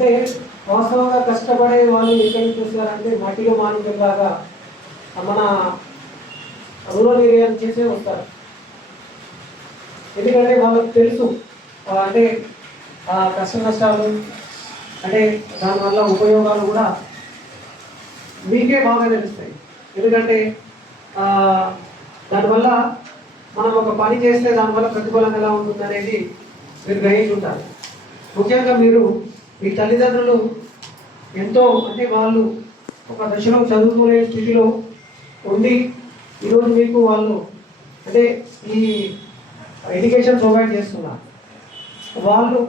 అంటే వాస్తవంగా కష్టపడే వాళ్ళు ఎక్కడికి చూస్తారంటే వస్తారంటే మట్టిగా లాగా మన రూరల్ ఏరియా చేసే వస్తారు. ఎందుకంటే వాళ్ళకి తెలుసు అంటే ఆ కష్ట నష్టాలు అంటే దానివల్ల ఉపయోగాలు కూడా మీకే బాగా తెలుస్తాయి. ఎందుకంటే దానివల్ల మనం ఒక పని చేస్తే దానివల్ల ప్రతిఫలం ఎలా ఉంటుంది అనేది మీరు గ్రహించుంటారు. ముఖ్యంగా మీరు మీ తల్లిదండ్రులు ఎంతో అంటే వాళ్ళు ఒక దశలో చదువుకునే స్థితిలో ఉండి ఈరోజు మీకు వాళ్ళు అంటే ఈ ఎడ్యుకేషన్ ప్రొవైడ్ చేస్తున్నారు. వాళ్ళు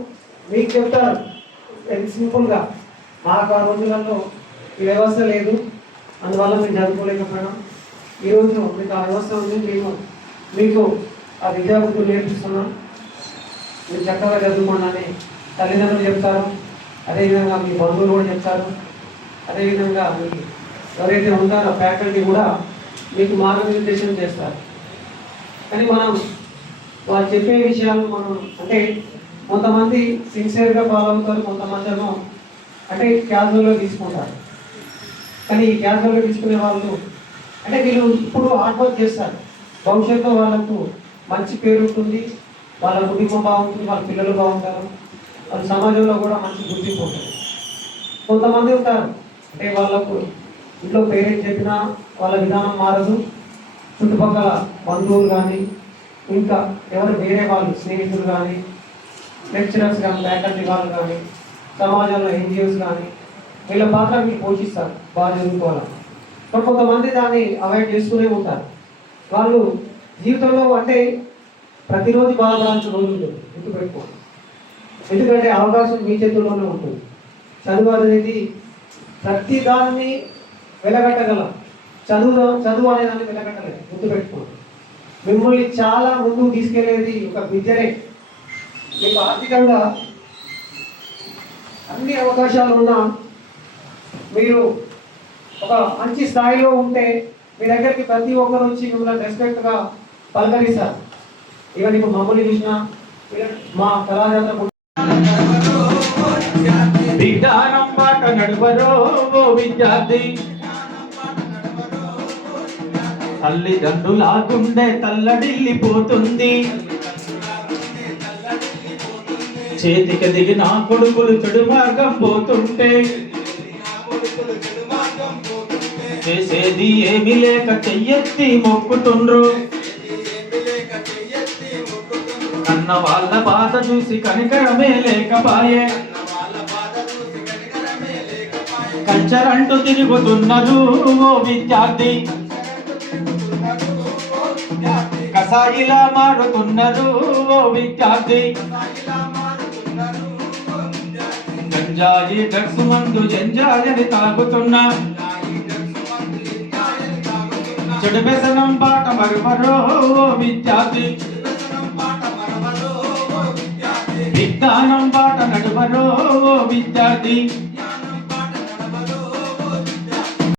మీకు చెప్తారు. వెరీ సింపుల్గా మాకు ఆ రోజులలో ఈ వ్యవస్థ లేదు. అందువల్ల మేము చదువుకోలేకపోయినాం. ఈరోజు మీకు ఆ వ్యవస్థ ఉంది. మేము మీకు ఆ విద్యాబుద్ధులు నేర్పిస్తున్నాం. మీరు చక్కగా చదువుకోండి అని తల్లిదండ్రులు చెప్తారు. అదేవిధంగా మీ బంధువులు కూడా చెప్తారు. అదేవిధంగా మీ ఎవరైతే ఉంటారో ఫ్యాకల్టీ కూడా మీకు మార్గనిర్దేశం చేస్తారు. కానీ మనం వాళ్ళు చెప్పే విషయాలు మనం అంటే కొంతమంది సిన్సియర్గా ఫాలో అవుతారు కొంతమంది ఏమో అంటే క్యాజువల్గా తీసుకుంటారు. కానీ ఈ క్యాజువల్గా తీసుకునే వాళ్ళు అంటే వీళ్ళు ఇప్పుడు హార్డ్ వర్క్ చేస్తారు. భవిష్యత్తులో వాళ్ళకు మంచి పేరు ఉంటుంది వాళ్ళ కుటుంబం బాగుంటుంది వాళ్ళ పిల్లలు బాగుంటారు. వాళ్ళ సమాజంలో కూడా మంచి గుర్తింపు ఉంటుంది కొంతమంది ఉంటారు. అంటే వాళ్ళకు ఇంట్లో పేరెంట్స్ చెప్పినా వాళ్ళ విధానం మారదు. చుట్టుపక్కల బంధువులు కానీ ఇంకా ఎవరు వేరే వాళ్ళు స్నేహితులు కానీ లెక్చరర్స్ కానీ ఫ్యాకల్టీ వాళ్ళు కానీ సమాజంలో ఎన్జిఓస్ కానీ వీళ్ళ పాత్ర మీరు పోషిస్తారు బాగా చదువుకోవాలని. మరి కొంతమంది దాన్ని అవాయిడ్ చేస్తూనే ఉంటారు. వాళ్ళు జీవితంలో అంటే ప్రతిరోజు బాధపడాల్సిన రోజు ఉంటుంది గుర్తుపెట్టుకోండి. ఎందుకంటే అవకాశం మీ చేతుల్లోనే ఉంటుంది. చదువు అనేది ప్రతి దాన్ని వెలగట్టగలం. చదువు చదువు అనే దాన్ని వెలగట్టలేదు గుర్తుపెట్టుకోండి మిమ్మల్ని చాలా ముందుకు తీసుకెళ్ళేది ఒక విద్యనే. మీకు ఆర్థికంగా అన్ని అవకాశాలు ఉన్నా మీరు ఒక మంచి స్థాయిలో ఉంటే మీ దగ్గరికి ప్రతి ఒక్కరు వచ్చి మిమ్మల్ని రెస్పెక్ట్గా పలకరిస్తారు. ఇక నీకు మమ్మల్ని చూసినా మా కళాశాల విజ్ఞానం బాట నడువరో ఓ విద్యార్థి. తల్లిదండ్రుల గుండె తల్లడిల్లిపోతుంది చేతికి దిగిన కొడుకులు చెడు మార్గం పోతుంటే. చేసేది ఏమి లేక చెయ్యెత్తి మొక్కుతుండ్రు. అన్న వాళ్ళ బాధ చూసి కనికరమే లేకపాయే. కంచరంటూ తిరుగుతున్నారు ఓ విద్యార్థి. కసాయిలా మారుతున్నారు ఓ విద్యార్థి. గంజాయి డ్రగ్స్ మందు జంజాయని తాగుతున్నా. చెడు వ్యసనం పాట మరుమరో విద్యార్థి. విధానం బాట నడువరో విద్యార్థి.